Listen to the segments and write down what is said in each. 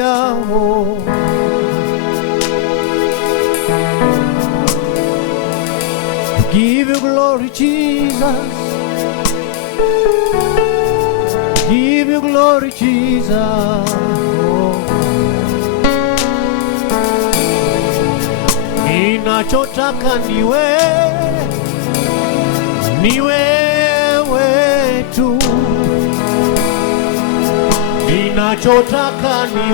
Hallelujah. Oh. Give you glory, Jesus. Give you glory, Jesus. Oh. Ninachotaka ni wewe tu. Ninachotaka ni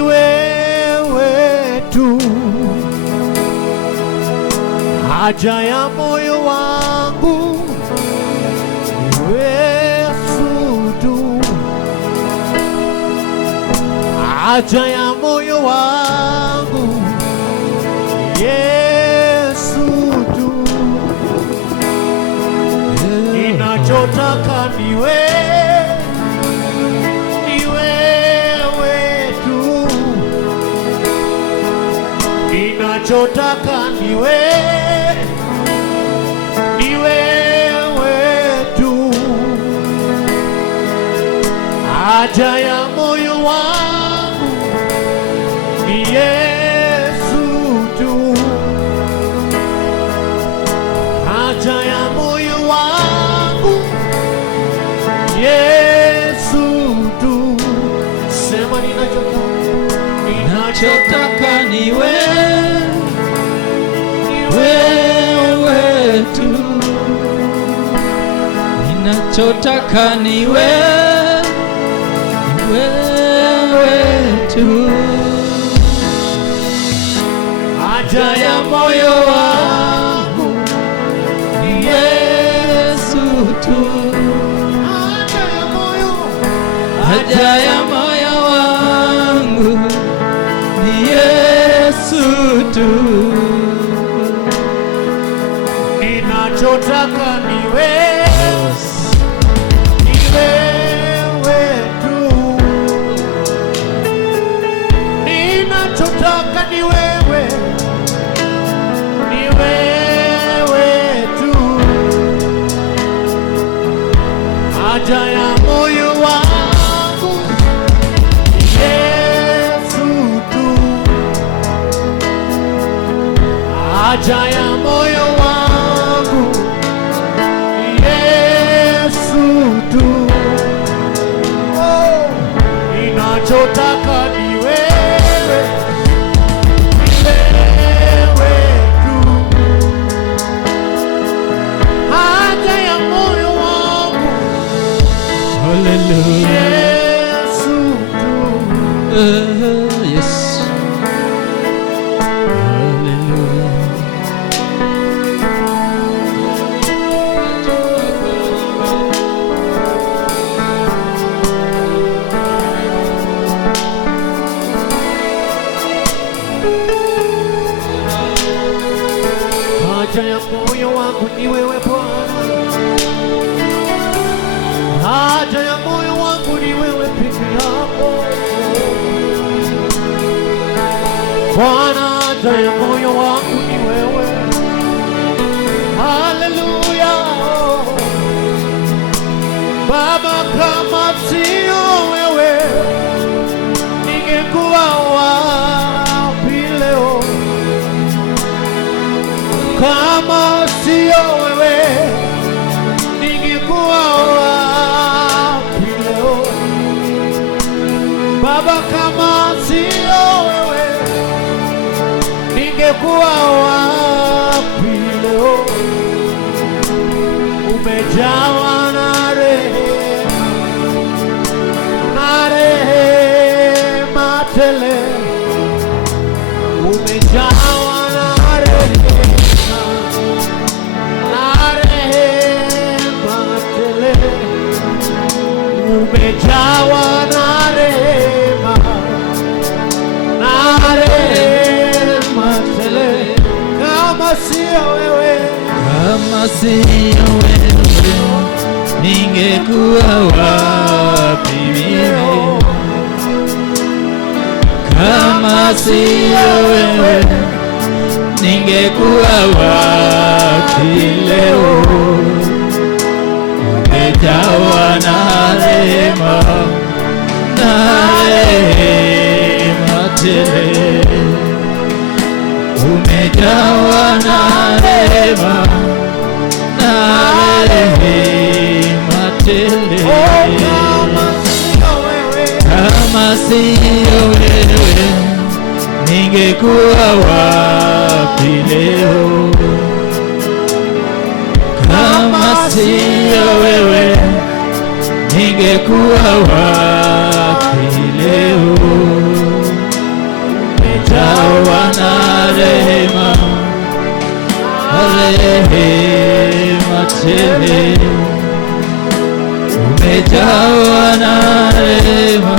wewe tu. Haja ya moyo wangu Yesu tu. Haja ya moyo wangu Yesu tu. Ninachotaka ni wewe tu. Ninachotaka ni wewe tu. Haja ya moyo wangu ni Yesu tu. Haja ya moyo wangu Yesu tu. Sema ninachotaka ni wewe tu. Ninachotaka ni wewe tu. Haja ya moyo wangu ni Yesu tu. Haja ya moyo wangu ni Yesu tu. Ninachotaka ni wewe tu. Ninachotaka ni wewe tu. Haja ya moyo wangu Yesu tu. Haja ya moyo wangu Yesu tu. Oh, ninachotaka ni wewe tu. Haja ya moyo wangu Hallelujah. Yesu tu. Yes. Hallelujah. Haja ya moyo wangu ni wewe Bwana. Haja ya moyo wangu ni wewe peke yako Bwana. Haja ya moyo wangu ni wewe. Hallelujah. Baba, kama sio wewe ningekuwa wapi leo? Kama sio wewe ningekuwa wapi leo? Baba, kama sio wewe ningekuwa wapi leo? Umejawa na rehema tele. Umejawa na rehema tele. Umejawa na rehema tele. Kama sio wewe ningekuwa wapi mimi? Kama sio wewe ningekuwa wapi leo? Umejawa na rehema tele, umejawa na rehema na rehema tele. Kama siyo wewe, ningekuwa wapi leo? Kama siyo wewe, ningekuwa wapi leo? Umejawa na rehema, rehema tele, umejawa na rehema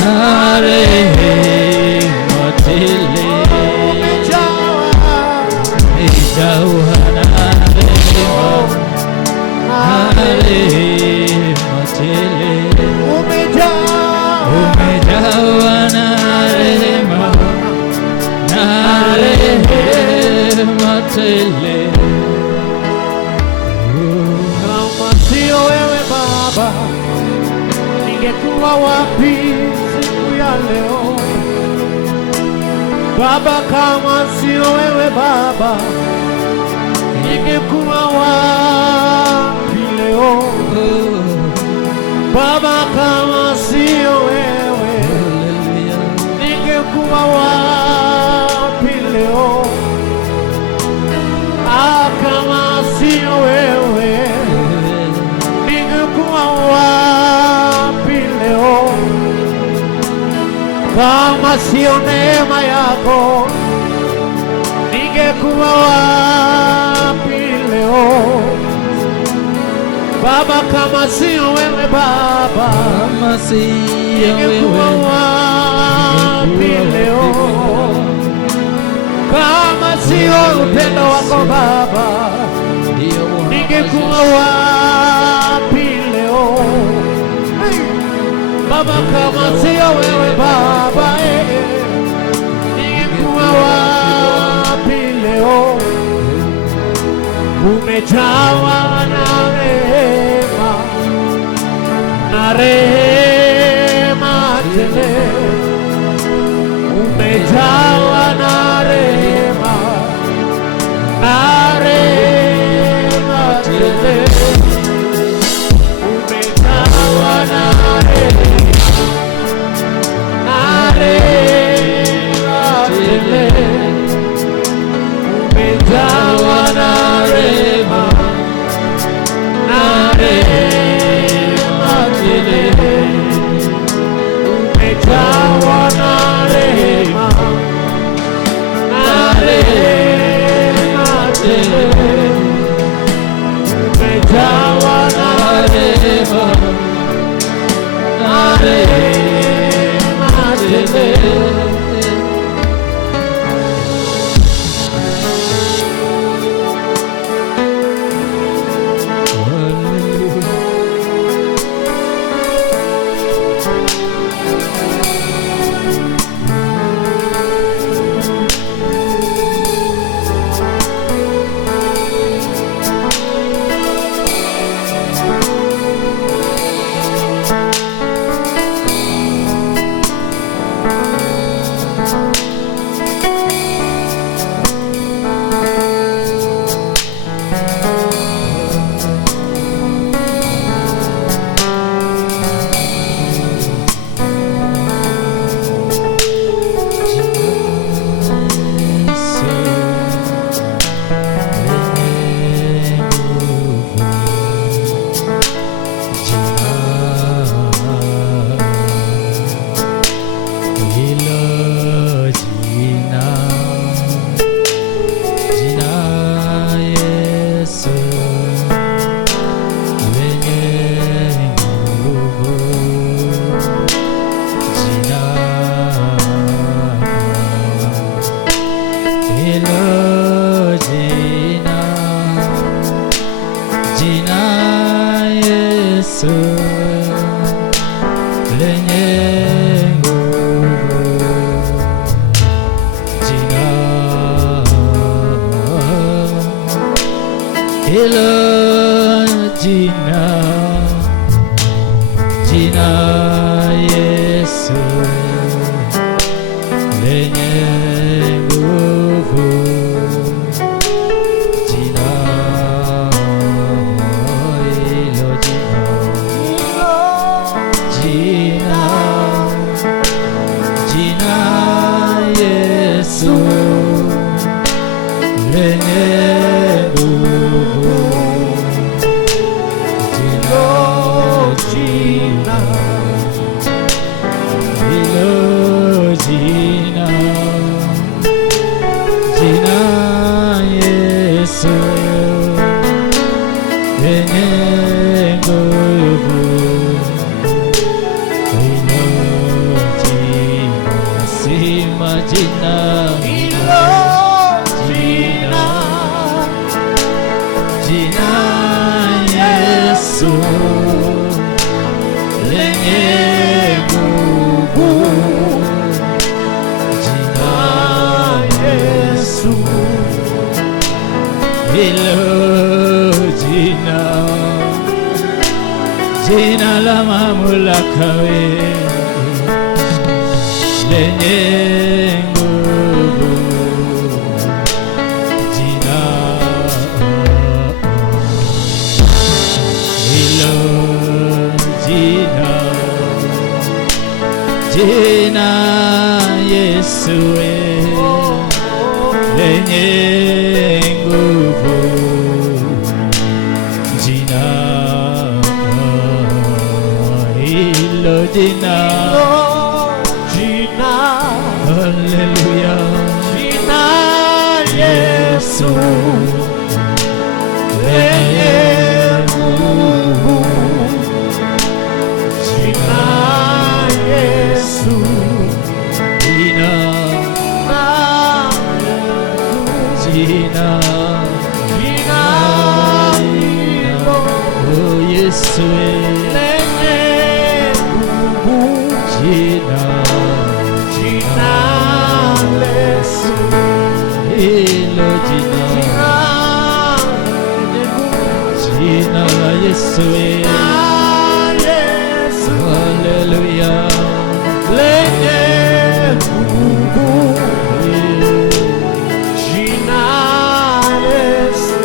na rehema tele, umejawa na rehema na rehema tele, umejawa na rehema na rehema tele. Kama sio wewe Baba, ningekuwa wapi siku ya leo? Baba, kama sio wewe Baba, ningekuwa wapi leo? Baba, kama sio wewe, ningekuwa wapi leo? Kama sio wewe, ningekuwa wapi leo? Kama sio neema yako, ningekuwa wapi leo? Baba, kama sio wewe Baba, kama sio ningekuwa wewe, wapi leo? Kama sio upendo wako Baba, ningekuwa wapi leo? Baba, kama sio wewe Baba, ningekuwa wapi leo? Umejawa na rehema na rehema tele, umejawa na rehema na rehema tele, umejawa na rehema na rehema tele, umejawa na rehema na rehema tele, umejawa na rehema na rehema tele, umejawa na rehema na rehema tele. Hilo jina, jina Yesu jina hilo jina, jina Yesu lenye nguvu, jina Yesu hilo jina, jina la mamlaka wewe lenye nguvu, jina hilo jina, jina Yesu lenye nguvu, jina hilo jina, jina, haleluya, jina Yesu lenye nguvu, jina Yesu jina, jina, jina hilo oh Yesu lenye nguvu, jina, jina Yesu hilo jina, jina la Yesu Yesu haleluya, lenye nguvu, jina Yesu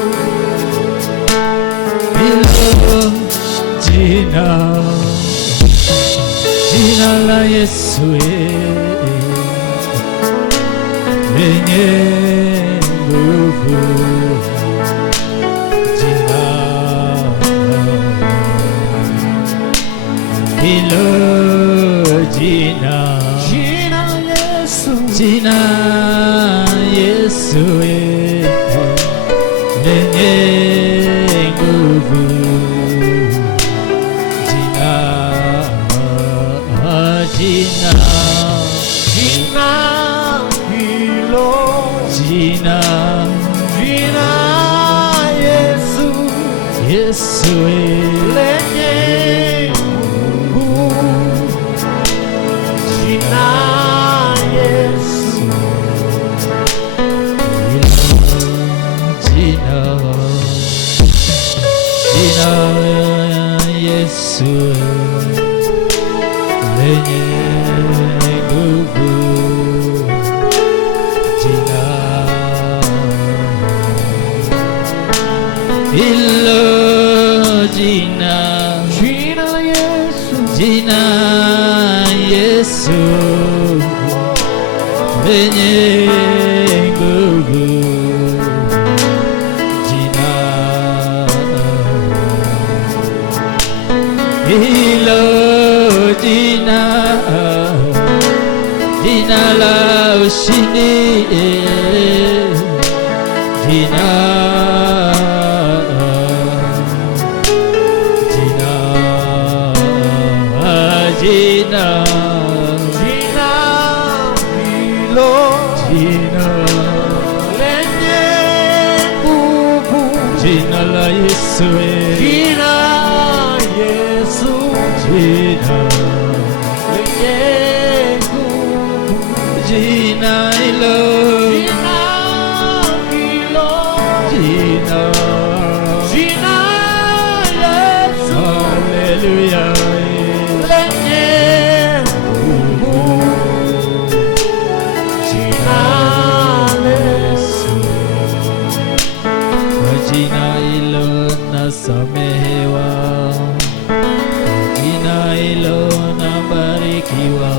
hilo jina, jina la Yesu lenye nguvu, jina hilo jina, jina Yesu jina Yesu lenye nguvu, jina, jina, jina hilo jina, jina Yesu Yesu lenye nguvu, jina Yesu jina, jina Yesu lenye nguvu, jina hilo jina, jina Yesu jina Yesu lenye nguvu, jina hilo jina, jina la ushindi, jina, jina, jina, jina hilo jina, lenye nguvu, jina la Yesu, jina Yesu jina, lenye nguvu, jina hilo, jina hilo jina, jina Yesu haleluya, lenye nguvu, jina Yesu kwa jina hilo nasamehewa, kwa jina hilo nabarikiwa,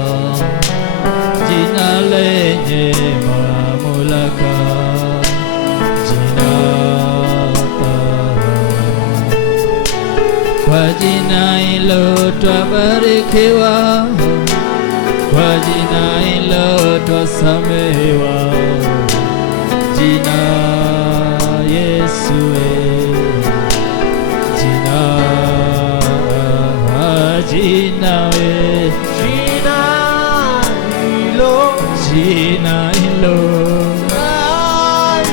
jina lenye mamlaka, jina, kwa jina hilo twabarikiwa, kwa jina hilo twasamehewa, jina Yesu jina, jina jina hilo jina hilo,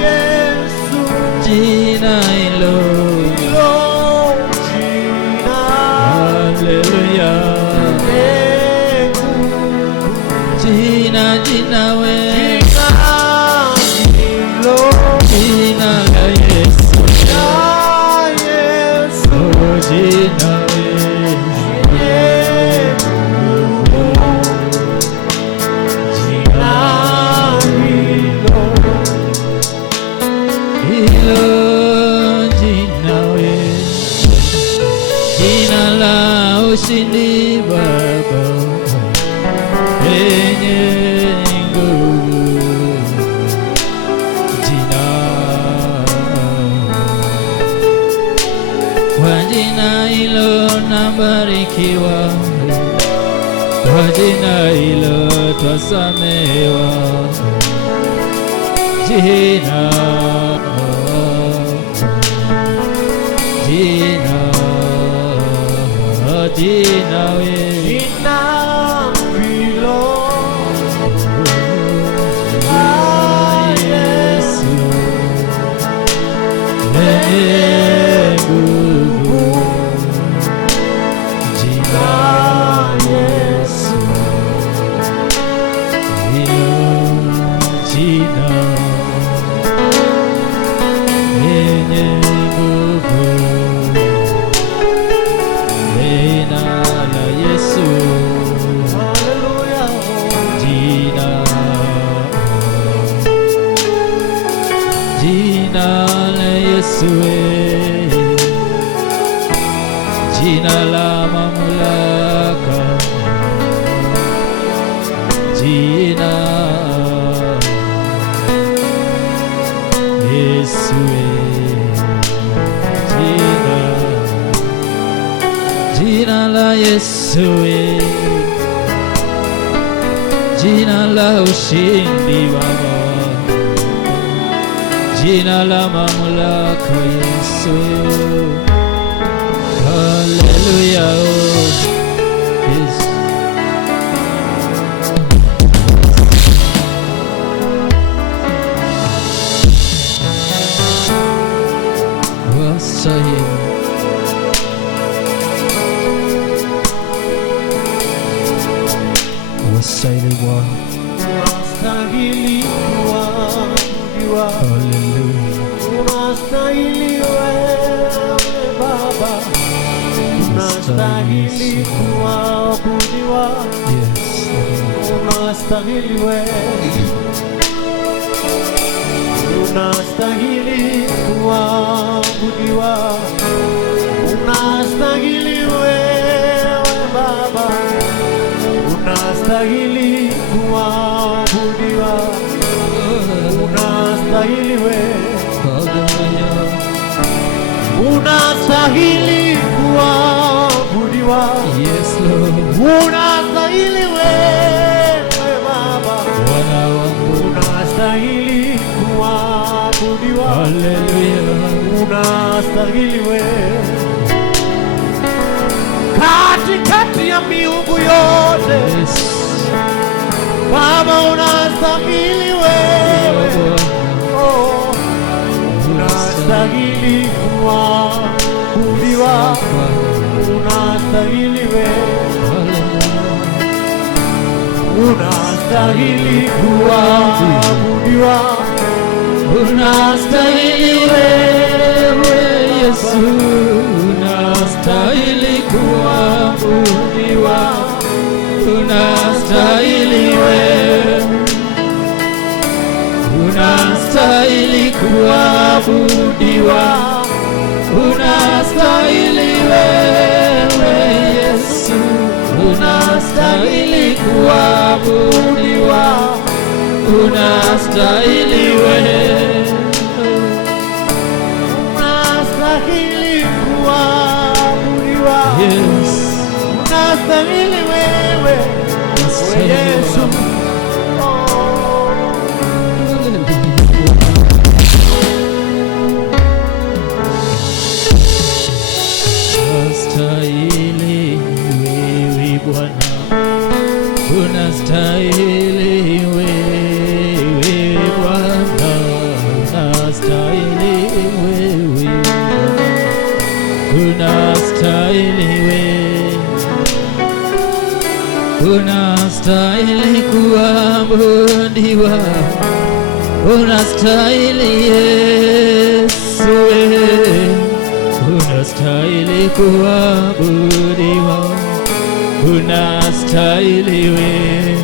Yesu, jina hilo, haleluya, jina jina we, jina la Yesu, oh jina we, hilo jina we, jina la ushindi Baba, lenye nguvu, jina kwa jina hilo nabarikiwa, kwa jina hilo twasamehewa, jina jina jina we, jina hilo Yesu lenye nguvu, jina Yesu hilo jina lenye nguvu, jina la Yesu, haleluya, jina la Yesu, jina la mamlaka, jina Yesu, jina la Yesu, jina la ushindi Baba, jina la mamlaka Yesu, haleluya, yes. Wastahili, wastahili Bwana, unastahili kuabudiwa, haleluya, unastahili wewe Baba, unastahili kuabudiwa, yes, unastahili wewe, unastahili kuabudiwa, unastahili wewe Baba, unastahili kuabudiwa, unastahili wewe, haleluya, unastahili kuabudiwa, yes Lord, unastahili wewe Baba, Bwana wangu, unastahili kuabudiwa, haleluya, unastahili wewe katikati ya miungu yote yes, Baba, unastahili wewe, oh, unastahili kuabudiwa, unastahili wewe, unastahili kuabudiwa, unastahili wewe Yesu, unastahili kuabudiwa, unastahili wewe, unastahili kuabudiwa, unastahili wewe Yesu, unastahili kuabudiwa, unastahili wewe, unastahili kuabudiwa, yes, unastahili wewe, Yesu, oh. unastahili wewe Bwana, unastahili wewe unastahili kuabudiwa, unastahili Yesu, unastahili kuabudiwa, unastahili wewe,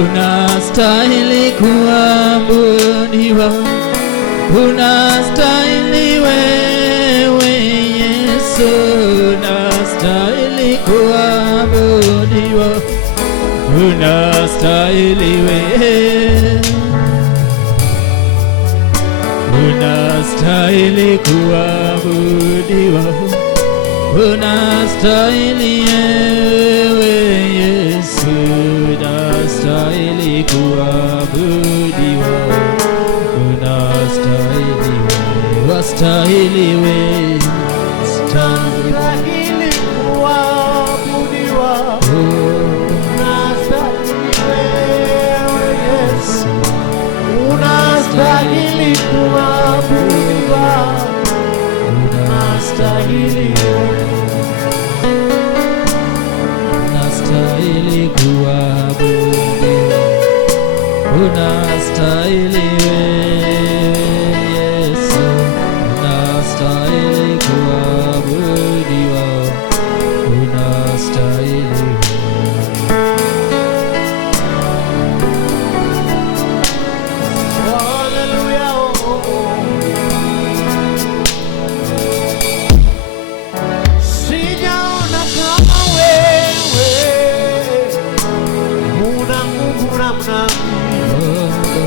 unastahili kuabudiwa, unastahili wewe Yesu, unastahili kuabudiwa, unastahili wewe, unastahili kuabudiwa, unastahili wewe Yesu, unastahili kuabudiwa, unastahili wewe, wastahili wewe, unastahili kuabudiwa, unastahili wewe Yesu, unastahili kuabudiwa, unastahili unastahili kuabudiwa, unastahili Yesu, unastahili kuabudiwa, unastahili. Hallelujah. Sijaona kama wewe, una nguvu namna hii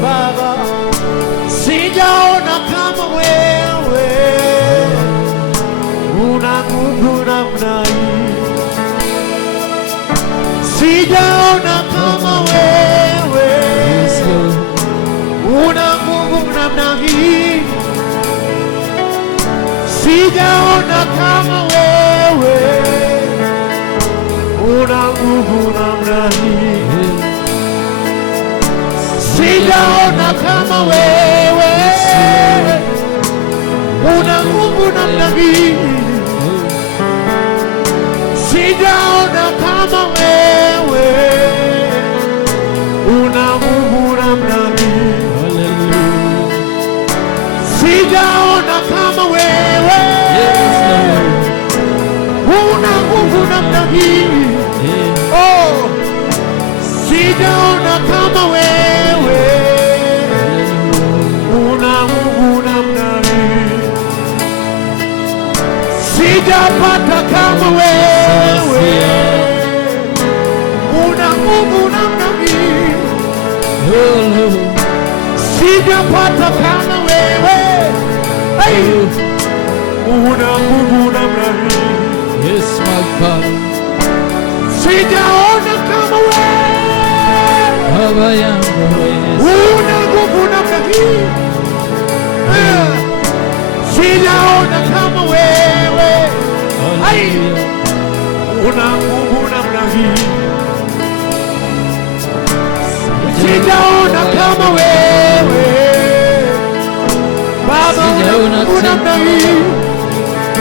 Baba, sijaona kama wewe, una nguvu namna hii, sijaona kama wewe, una nguvu namna hii, sijaona kama wewe, una nguvu namna hii, sijaona kama wewe, una nguvu namna hii, sijaona kama wewe, una nguvu namna hii, sijaona kama wewe, una nguvu namna hii, oh, sijaona kama wewe, una nguvu namna hii, sijapata kama wewe, una nguvu namna hii, sijapata kama wewe, hey, una nguvu namna hii, Yes, my Father, sijaona kama wewe, Baba yangu Yesu, una nguvu namna hii, sijaona kama wewe, hey, una nguvu namna hii, sijaona kama wewe, Baba, una nguvu namna hii,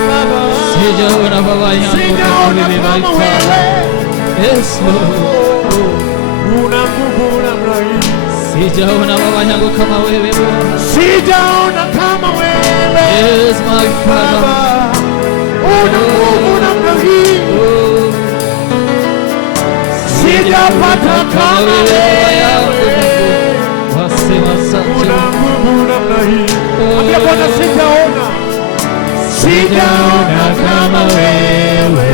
Baba, sijaona Baba yangu kama sijaona wewe, my kama Father. wewe, Yes, Lord. una nguvu namna hii, Sijaona Baba yangu kama wewe Bwana. sijaona kama wewe, Yes, my Father. Baba, una nguvu namna hii, Oh, sijapata kama wewe, wasema asante. una nguvu namna hii, ambia Bwana, sijaona, sijaona kama wewe,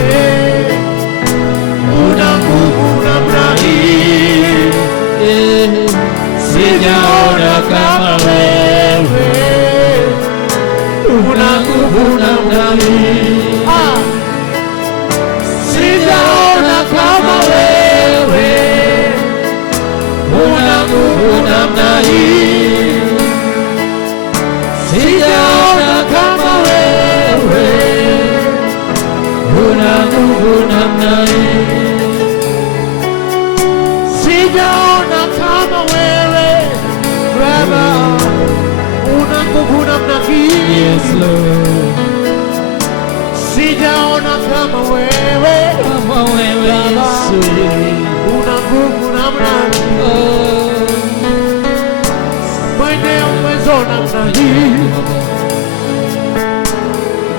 una nguvu namna hii, Eh, sijaona kama wewe, una nguvu namna hii, ah, sijaona kama wewe, una nguvu namna hii, sijaona kama wewe, una nguvu namna hii, sijaona kama wewe, Baba, una nguvu namna hii, yes, Lord. sijaona kama wewe Yesu. una nguvu namna hii, mwenye uwezo namna hii,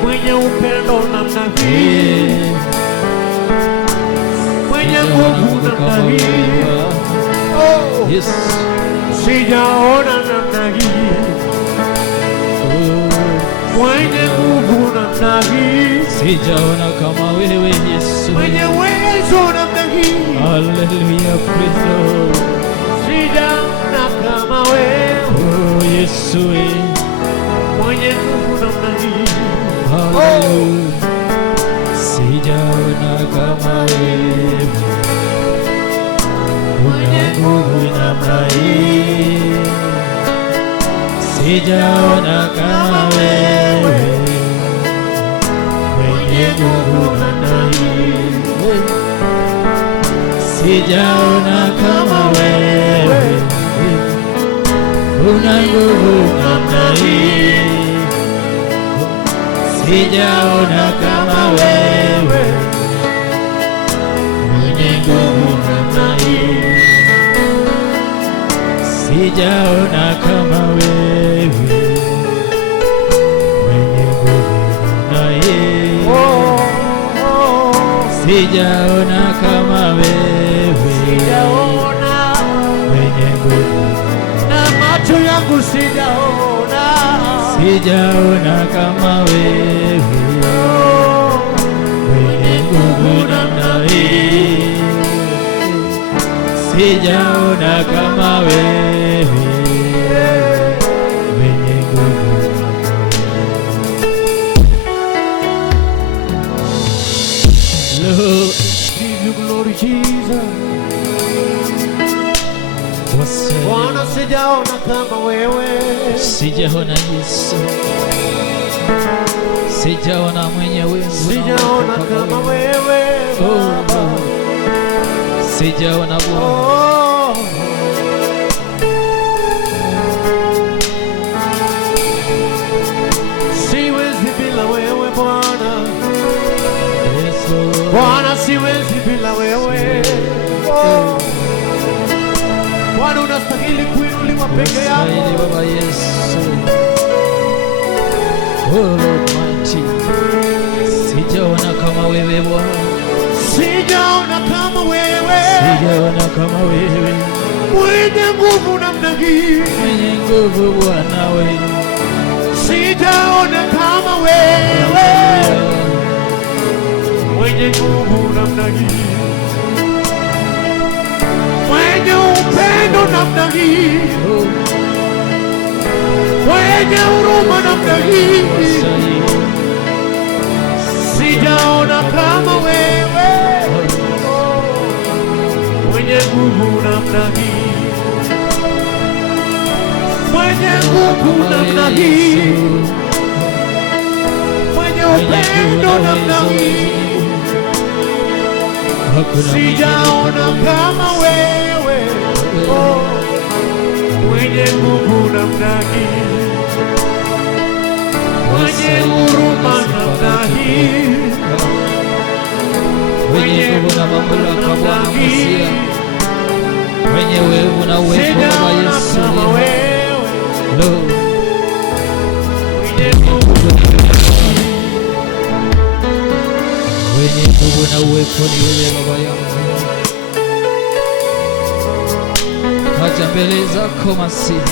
mwenye upendo namna hii, mwenye nguvu namna hii. Yes. Sijaona namna hii, mwenye nguvu namna hii, Sijaona kama wewe Yesu. mwenye uwezo namna hii. Hallelujah, praise the Lord. Sijaona kama wewe, Oh Yesu, mwenye nguvu namna hii. hallelujah. Sijaona kama wewe, mwenye nguvu namna hii. Sijaona kama wewe, mwenye nguvu namna hii. Sijaona kama wewe, una nguvu namna hii. Sijaona kama wewe, mwenye nguvu namna hii. Sijaona kama wewe, mwenye nguvu namna hii. Sijaona kama wewe, Sijaona mwenye nguvu. na macho yangu, sijaona Sijaona kama wewe, mwenye nguvu namna hii. Sijaona kama wewe, mwenye nguvu namna hii. Lord, give you glory Jesus. Bwana, sijaona kama wewe, sijaona Yesu, sijaona mwenye wingu, sijaona kama wewe Baba. sijaona Bwana. Oh, siwezi bila wewe Bwana, Bwana, siwezi bila wewe. Oh, Bwana, unastahili kuinuliwa peke yako. Baba Yesu, oh Lord mighty, sijaona kama wewe Bwana, Sijaona kama wewe, sijaona kama wewe, mwenye nguvu namna hii. mwenye nguvu Bwana wewe, Sijaona kama wewe, mwenye nguvu namna hii, mwenye upendo namna hii, mwenye huruma namna hii. Sijaona kama wewe, mwenye nguvu namna hii, mwenye nguvu namna hii, mwenye upendo namna hii. Sijaona kama wewe, oh, mwenye nguvu namna hii, mwenye huruma namna hii, mwenye nguvu na mamlaka Bwana Masia, mwenye wewe na uwezo Baba sijaona Yesu, kama wewe, Lord, mwenye nguvu mwenye nguvu na uwezo ni wewe Baba yangu. Haja mbele zako Masia,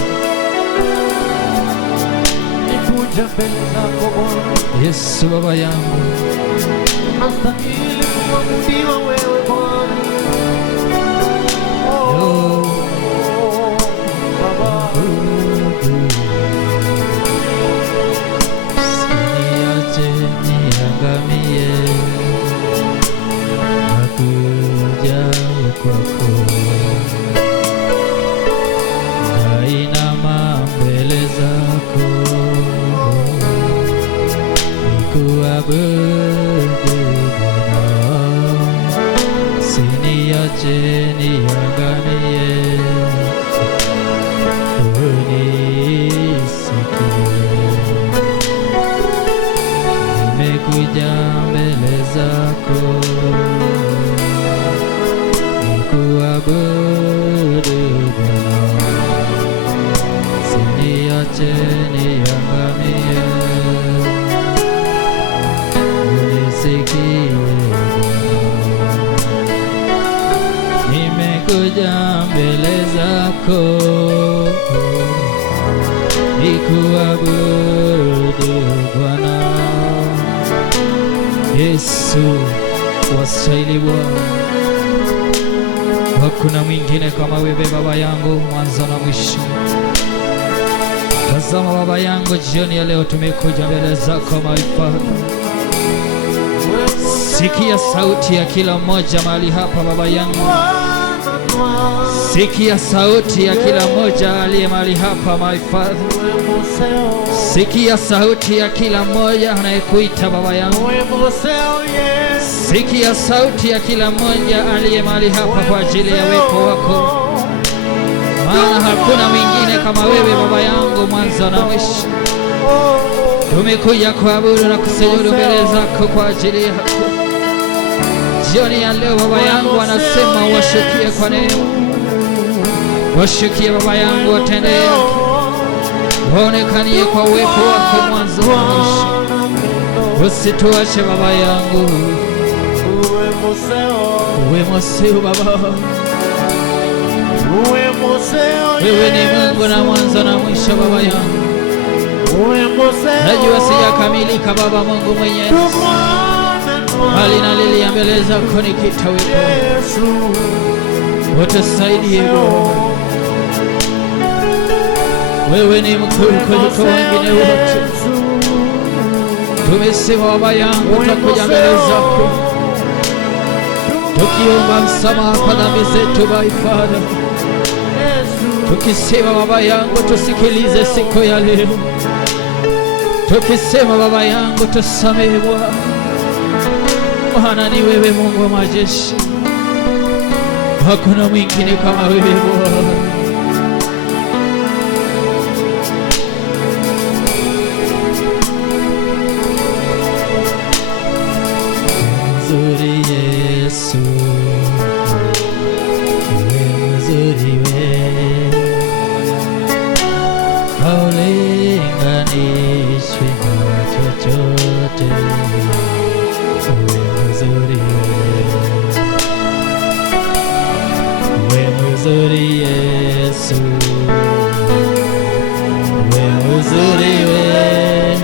nikuja mbele zako Bwana, Yesu Baba yangu, nastahili kuabudiwa wewe Bwana. Oh, Baba, usiniache niangamie, nakuja kwako, nainama mbele zako, nikuabudu Bwana, usiniache niangamie, unisikie. Nimekuja mbele tumekuja mbele zako nikuabudu Bwana Yesu, wastahili Bwana. Hakuna mwingine kama wewe Baba yangu, mwanzo na mwisho. Tazama Baba yangu, jioni ya leo tumekuja mbele zako my Father. Sikia sauti ya kila mmoja mahali hapa Baba yangu. Sikia sauti ya kila mmoja aliye mahali hapa my Father. Sikia sauti ya kila mmoja anayekuita Baba yangu. Sikia sauti ya kila mmoja aliye mahali hapa kwa ajili ya uwepo wako, maana hakuna mwingine kama wewe Baba yangu, mwanzo na mwisho. Tumekuja kuabudu na kusujudu mbele zako kwa ajili yako. Jioni ya leo Baba yangu anasema washukie kwa neema, washukie Baba yangu, watendee haki, waonekanie kwa uwepo wako mwanzo na mwisho. Usituache Baba yangu, uwe moseo Baba. Wewe ni Mungu na mwanzo na mwisho Baba yangu. Najua sijakamilika Baba Mungu mwenyewe, bali nalilia mbele zako nikita wepo. Utusaidie Bwana. Wewe ni mkuu kuliko wengine wote. Tumesema Baba yangu tutakuja mbele zako tukiomba msamaha kwa dhambi zetu my Father. Tukisema Baba yangu tusikilize siku ya leo. Tukisema Baba yangu tusamehe Bwana, maana ni wewe Mungu wa majeshi, hakuna mwingine kama wewe Bwana. Mzuri Yesu, wewe mzuri wewe, haulinganishwi na chochote. Wewe mzuri wewe, wewe mzuri Yesu, wewe mzuri wewe,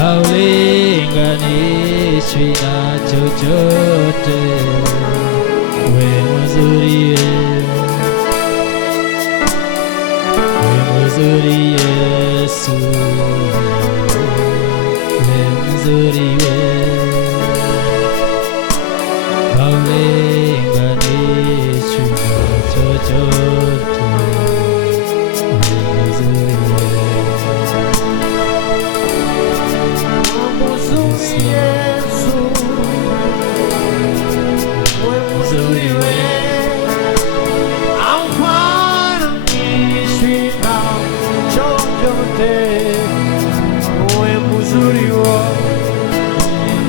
haulinganishwi na chochote. Wewe mzuri wewe, mzuri Yesu, wewe mzuri wewe, haulinganishwi na chochote. Wewe mzuri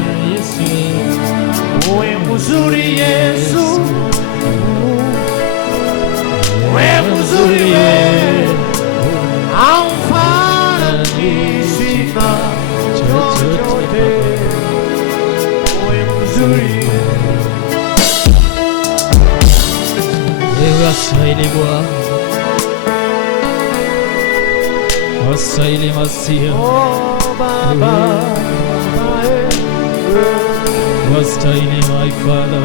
Yesu, wewe mzuri wewe, mzuri Yesu, wewe mzuri wewe, haufananishwi na chochote. Wewe mzuri, wewe wastahili Bwana, wastahili Masia. Baba, wastahili my Father,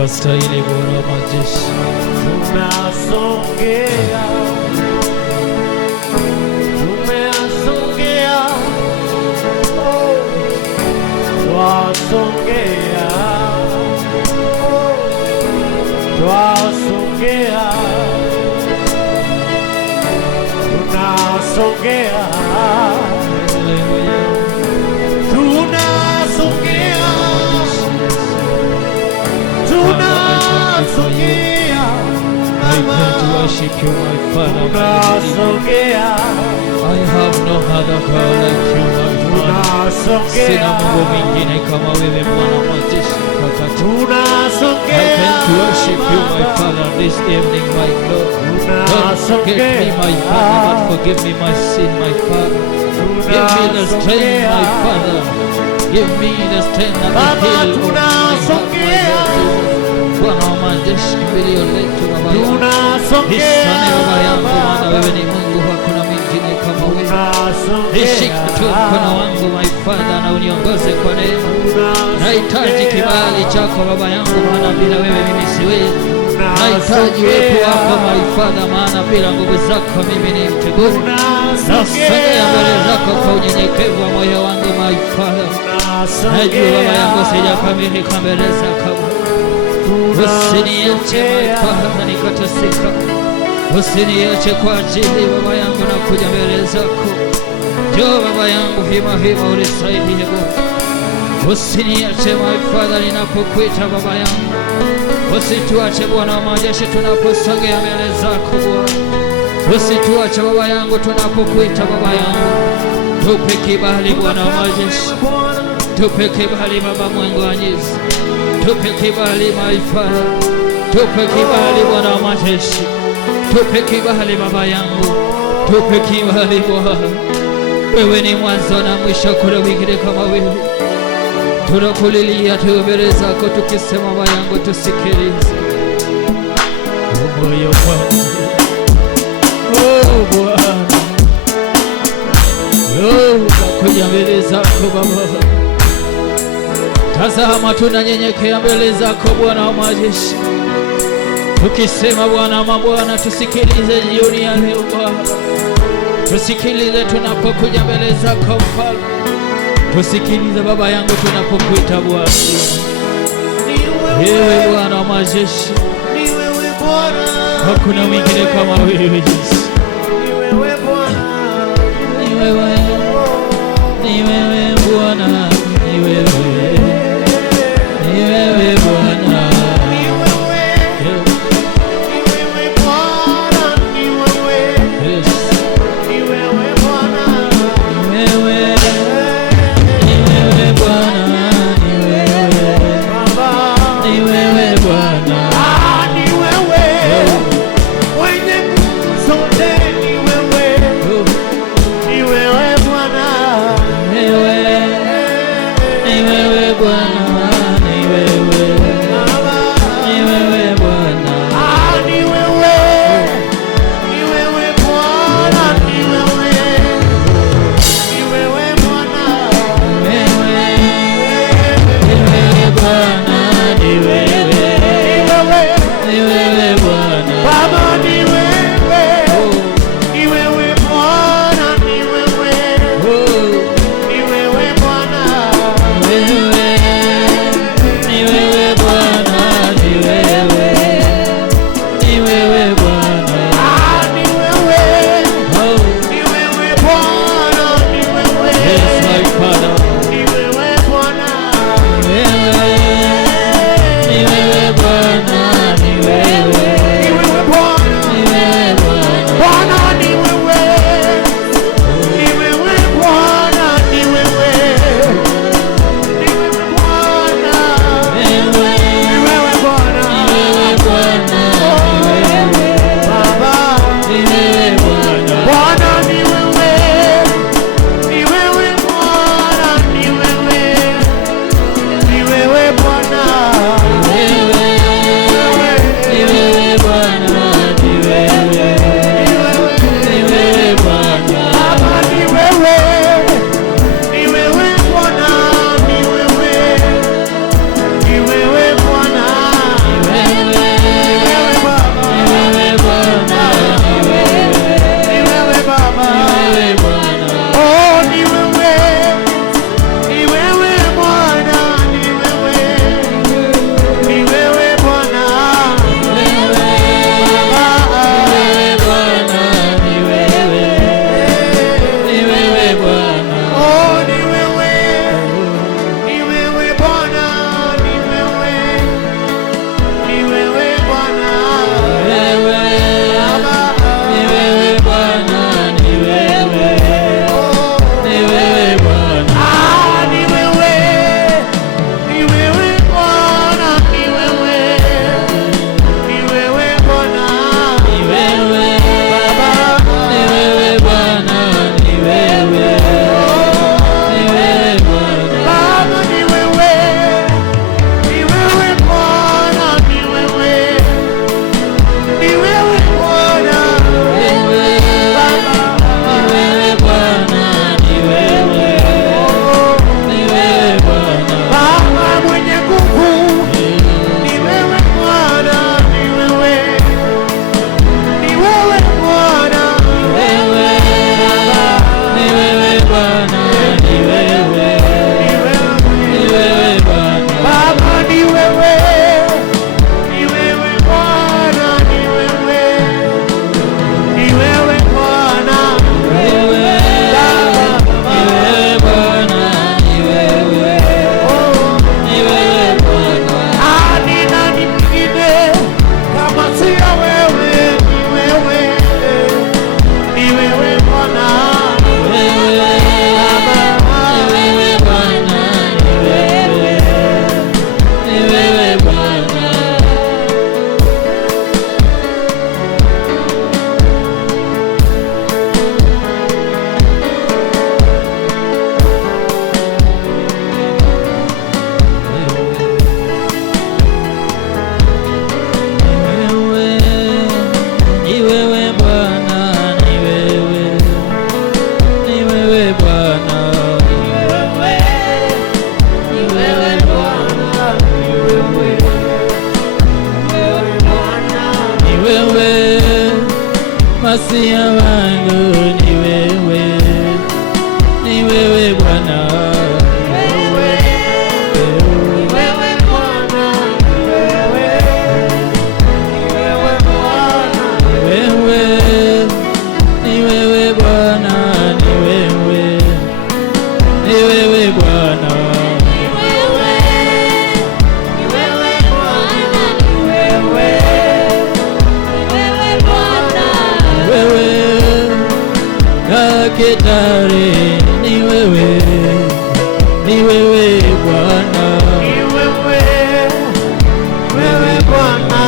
wastahili Bwana wa majeshi. tunasongea, tumeasongea, twasongea, twasongea, tunasongea, I come to worship you, my Father. I have no other God like you, my Father. Sina Mungu mwingine kama wewe Bwana majeshi mtakatifu. I come to worship you, my Father, this evening, my Lord. Don't forget me, my Father, but forgive me my sin, my Father. Give me the strength, my Father. Give me the strength and the Baba, healing of my heart, my tunasongea. Lord Jesus. Bwana wa majeshi, kimbilio letu Baba yangu. Tunasongea Nisane Baba yangu, maana Baba. wewe ni Mungu, hakuna mwingine kama wewe. Tunasongea. Nishike tu mkono wangu my Father, na uniongoze kwa neema. Nahitaji kibali chako Baba yangu, maana bila wewe mimi siwezi. Nahitaji uwepo wako my Father, maana bila nguvu zako mimi ni mtu bure. Nasogea mbele zako kwa unyenyekevu wa moyo wangu my Father. Najua Baba yangu sijakamilika mbele zako. Usiniache my Father nikateseka. Usiniache kwa ajili Baba yangu na kuja mbele zako. Njoo Baba yangu hima unisaidie Bwana. Usiniache my Father ninapokuita Baba yangu. Usituache Bwana wa majeshi tunaposogea mbele zako Bwana. Usituache Baba yangu tunapokuita Baba yangu. Tupe kibali Bwana wa majeshi. Tupe kibali Baba mwenyeji. Tupe kibali my Father. Tupe kibali Bwana wa majeshi. Tupe kibali Baba yangu. Tupe kibali Bwana. Wewe ni mwanzo na mwisho, kuna mwingine kama wewe. Tunakulilia tu mbele zako tukisema Baba yangu tusikilize. Moyo wangu. Oh Bwana. Nakuja mbele zako Baba. Tazama tunanyenyekea mbele zako Bwana wa majeshi. Tukisema Bwana mabwana, tusikilize jioni ya leo Bwana. Tusikilize tunapokuja mbele zako Mfalme. Tusikilize Baba yangu tunapokuita Bwana. Wewe Bwana wa majeshi. Ni wewe Bwana. Hakuna mwingine kama wewe Yesu. Ni wewe Bwana. Ni wewe. Ni wewe Bwana. Ni wewe. Ni wewe Bwana. Ni wewe. Ni wewe Bwana. Ni wewe. Yes. Ni wewe Bwana. Ni wewe. Ni wewe Bwana. Ni wewe. Baba. Ni wewe Bwana. Ah, ni wewe. Mwenye nguvu zote ni wewe. Ni wewe Bwana. Ni wewe. Ni wewe Bwana. Ni wewe. Baba. Ni wewe Bwana. Ah, ni wewe. Ni wewe Bwana. Ni wewe. Ni wewe Bwana. Wewe. Ni wewe Bwana. Ni wewe. Ni wewe Bwana. Baba, ni wewe. Ni wewe Bwana. Ni wewe. Oh. Ni wewe Bwana. Wewe. Masia wangu ni wewe Bwana. Ketare ni wewe Bwana, wewe Bwana,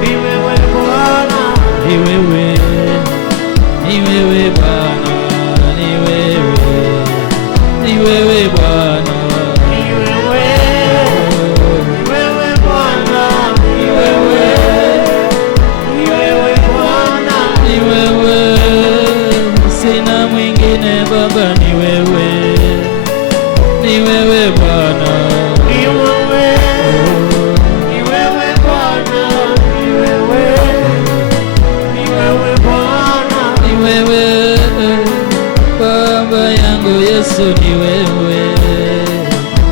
ni wewe Bwana, ni wewe Bwana, ni wewe Bwana, ni wewe Bwana, ni wewe Bwana, ni wewe, sina mwingine Baba, ni wewe Bwana, ni wewe Bwana, ni wewe Bwana, ni wewe Baba yangu Yesu, ni wewe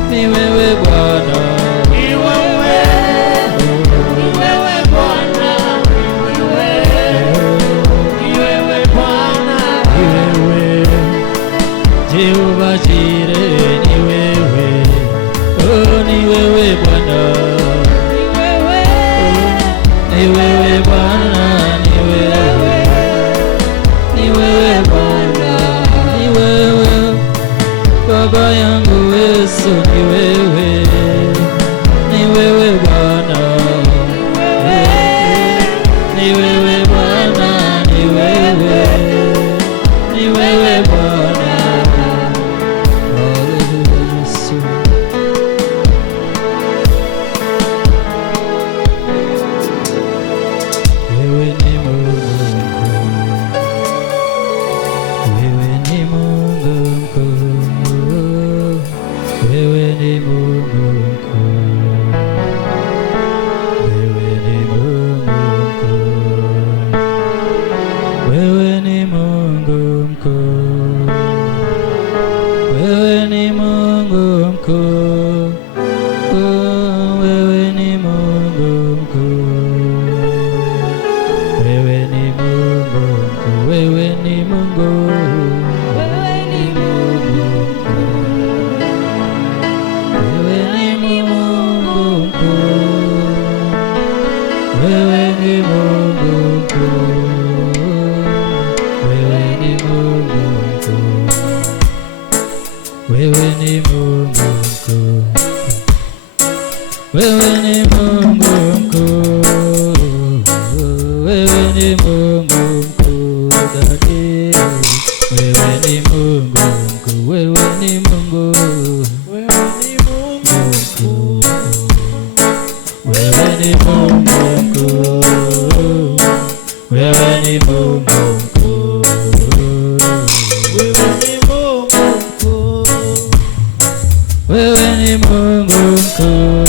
Bwana, ni wewe Bwana, ni wewe Bwana, ni wewe Jehova Jireh, ni wewe, oh, ni wewe Bwana, ni wewe Bwana, ni wewe Bwana, ni wewe Baba yangu Yesu, ni wewe Bwana, ni wewe Bwana, ni wewe Bwana. Hallelujah, Yesu. Wewe ni Mungu mkuu, wewe ni Mungu mkuu, wewe ni Mungu mkuu, wewe ni Mungu mkuu, wewe ni Mungu mkuu, wewe ni Mungu mkuu, wewe ni Mungu mkuu, wewe ni Mungu, wewe ni Mungu mkuu, wewe ni Mungu mkuu, wewe ni Mungu mkuu, wewe ni Mungu mkuu, wewe ni Mungu mkuu, wewe ni Mungu mkuu, Daddy, wewe ni Mungu mkuu, wewe ni Mungu, wewe ni Mungu mkuu, wewe ni Mungu mkuu, wewe ni Mungu mkuu,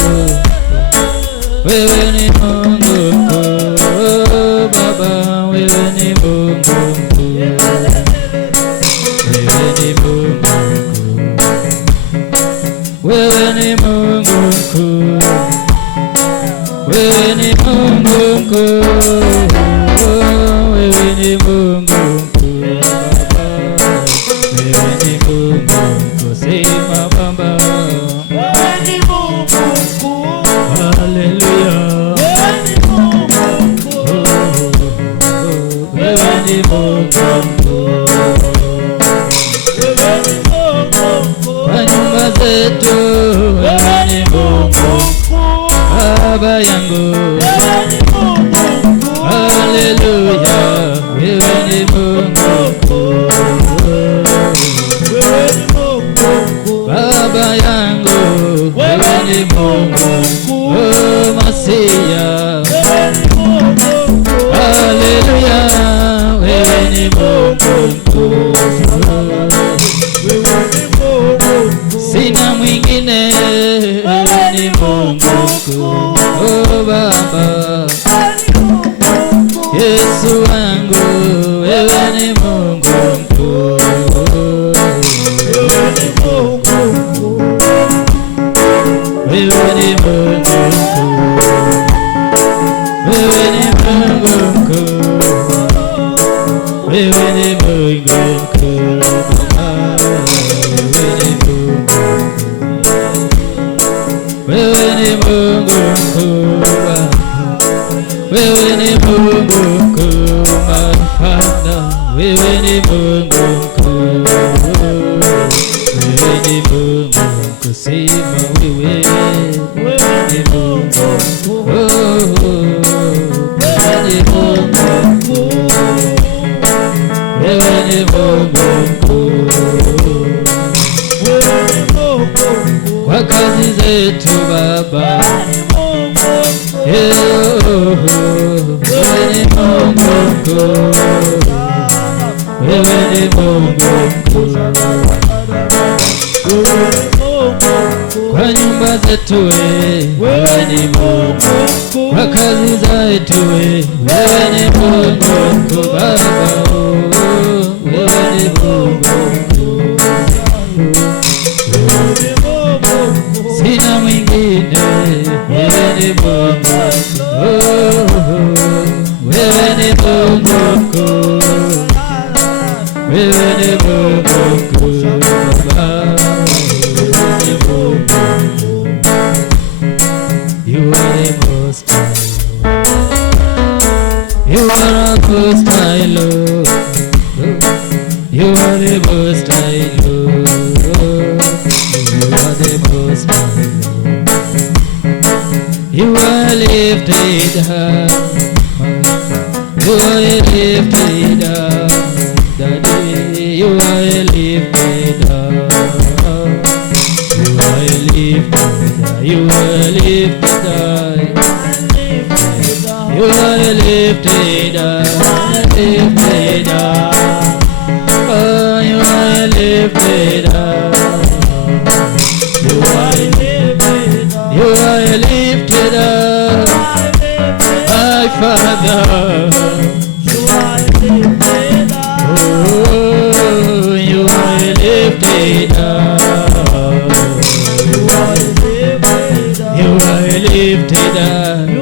wewe ni Mungu mkuu, Baba, wewe ni Mungu mkuu, wewe ni Mungu mkuu, wewe ni Mungu mkuu, wewe ni Mungu mkuu, wewe ni Mungu mkuu, Baba, wewe ni Mungu mkuu, sema Baba, wewe ni Mungu mkuu, haleluya, wewe ni Mungu mkuu, kwa nyumba zetu, wewe ni Mungu Baba yangu, haleluya, wewe ni Mungu mkuu, Baba yangu, wewe ni Mungu mkuu, oh, Masia, haleluya, wewe ni Mungu mkuu, sina mwingine, wewe ni Mungu mkuu, oh Baba, ni Mungu kusema wewe ni Mungu. Wewe ni Mungu, wewe ni Mungu kwa kazi zetu Baba. Wewe ni Mungu, wewe ni Mungu kwa nyumba zetu, wewe ni Mungu kwa kazi zetu, wewe ni Mungu Baba, wewe ni Mungu, sina mwingine, wewe ni Mungu, wewe ni Mungu, wewe ni Mungu Baba. You are the most high. You are the most high, Lord. You are the most high, Lord. You are the most high, Lord. You are lifted high. You are lifted high. Daddy, you are lifted high. You are lifted high. You are lifted high. You are lifted high. Lifted high. Oh, you are lifted high. You are lifted high. You are lifted high. My Father. You are lifted high. Oh, you are lifted high. You are lifted high. You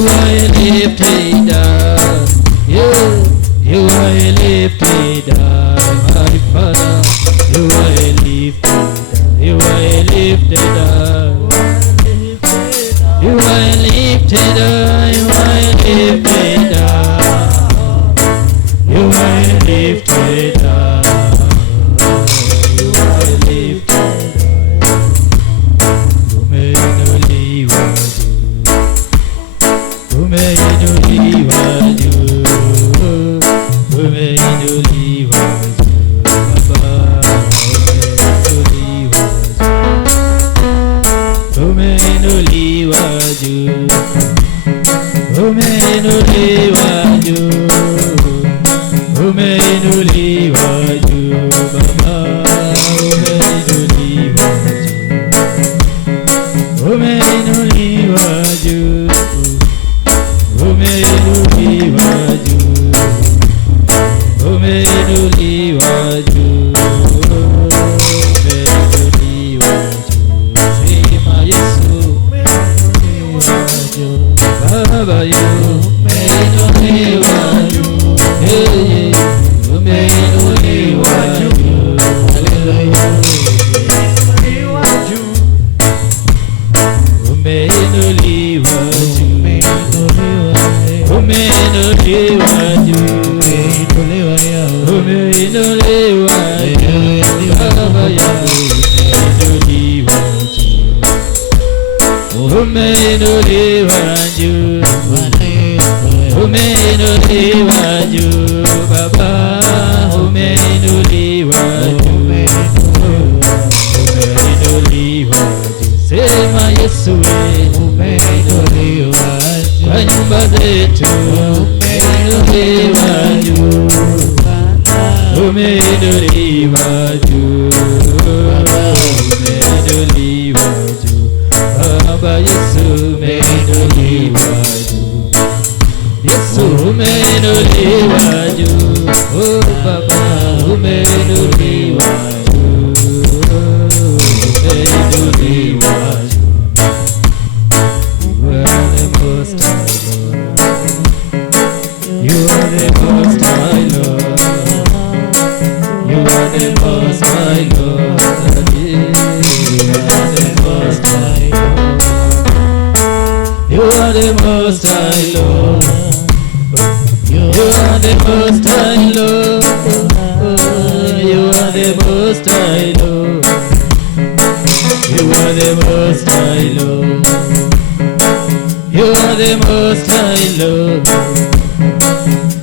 are lifted high. You are lifted high. My Father. You are lifted high. You are lifted high. You are lifted high. You are lifted high. You are lifted high. Baba, you are lifted high. You are lifted high. You are lifted high. You are lifted high. You are lifted high, my Father. You are lifted. You are lifted high. You are lifted high. You are lifted high. You are lifted high. You are lifted high. Yesu umeinuliwa juu. Baba, umeinuliwa juu, umeinuliwa juu. You are the most high Lord. You are the most high Lord. You are the most high Lord. You are the most high Lord. You are the most high Lord. You are the most high Lord. You are the most high Lord. You are the most high Lord.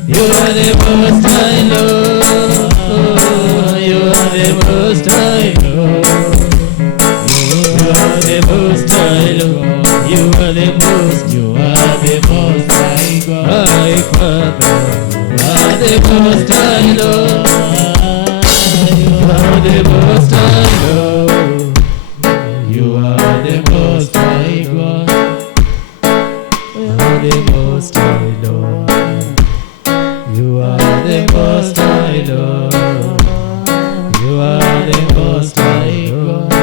You are the most high Lord. You are the most high Lord. You are the most high Lord. You are the most high God. My Father, you are the most high Lord. You are the most high Lord. You are the most high God. You are the most high Lord. You are the most high Lord. You are the most high God.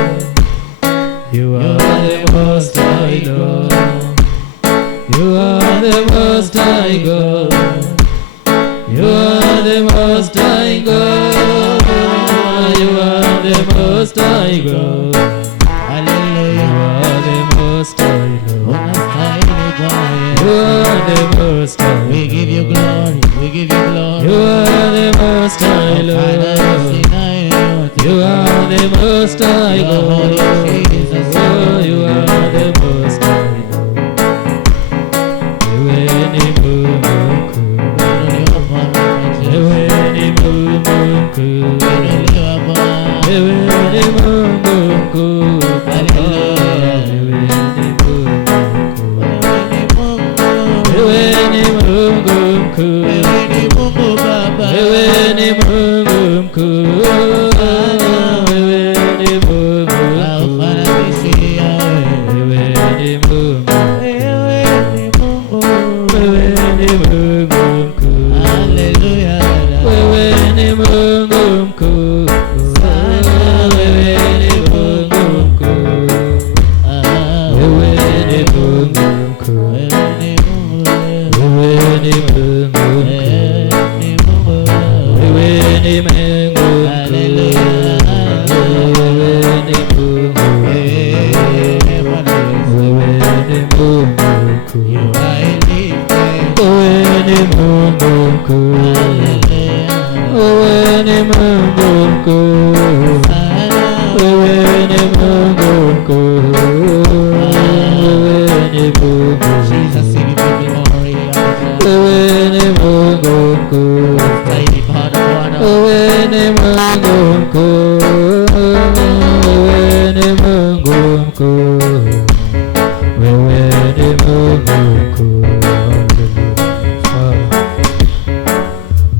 You are the most high Lord. You are the most high God. You are the most high God. You are the most high God. Hallelujah. You are the most high Lord. You are the most high. We give you glory. We give you glory. You are the most high Lord. You are the most high God. You are the most high.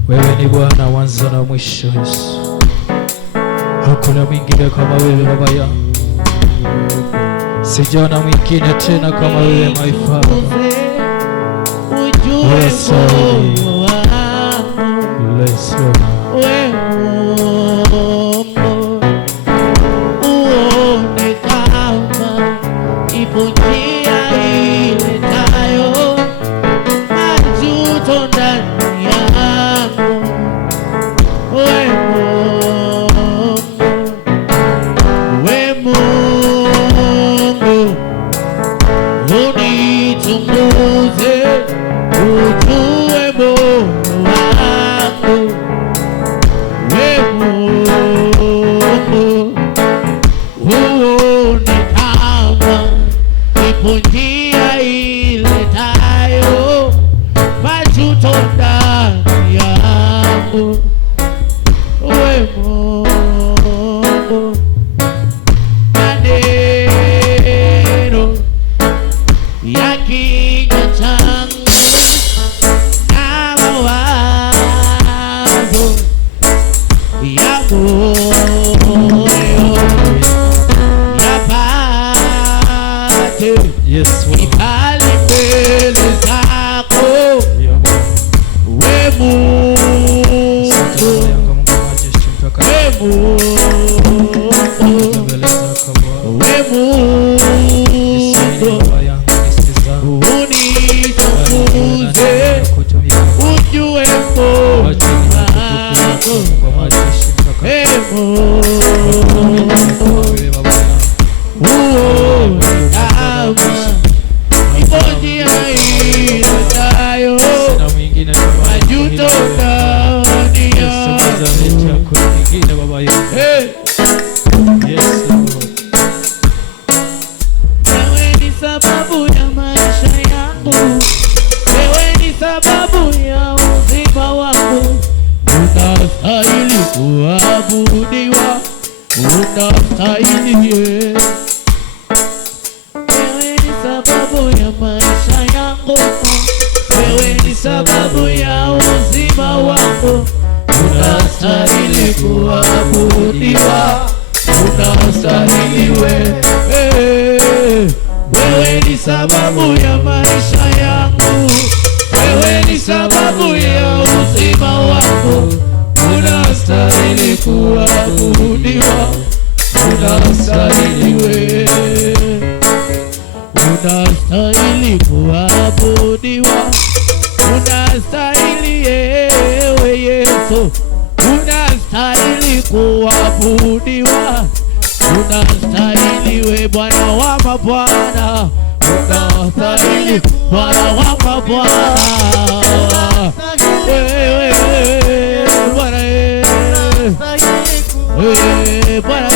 Wewe ni Bwana mwanzo na mwisho Yesu. Hakuna mwingine kama wewe Baba yangu. Sijaona mwingine tena kama wewe my Father. Yes, bless you. Yes, Bwana